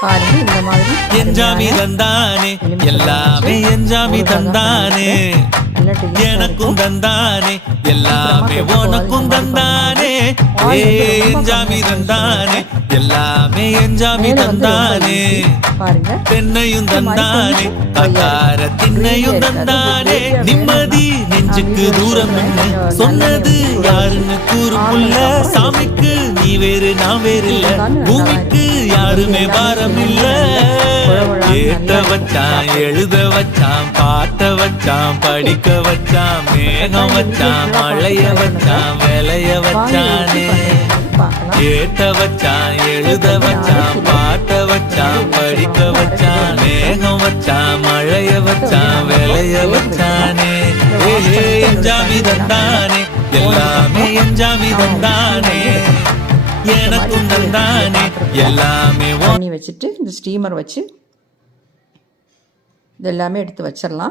பாருங்க இந்த மாதிரி என்ஜாமி தந்தானே எல்லாமே என்ஜாமி தந்தானே எனக்கும் தந்தானே எல்லாமே உனக்கும் தந்தானே என்ஜாமி தந்தானே எல்லாமே என்ஜாமி தந்தானே பெண்ணையும் தந்தானே அகார திண்ணையும் தந்தானே நிம்மதி நெஞ்சுக்கு தூரம் என்ன சொன்னது யாருன்னு கூறுமுல்ல சாமிக்கு நீ வேறு நான் வேறு இல்ல பூமிக்கு யாருமே பாரம் இல்ல ஏத்த வச்சான் எழுத வச்சான் பாட்ட வச்சான் படிக்க வச்சான் மேகம் வச்சான் மழைய வச்சான் விளைய வச்சானே ஏத்த வச்சான் எழுத வச்சான் பாட்ட வச்சான் படிக்க வச்சான் மேகம் வச்சான் மழைய வச்சான் விளைய வச்சானே என்ஜாமி தந்தானே எல்லாமே என்ஜாமி தந்தானே எனக்கும் தந்தானே எல்லாமே பண்ணி வச்சுட்டு இந்த ஸ்டீமர் வச்சு இது எல்லாமே எடுத்து வச்சிடலாம்.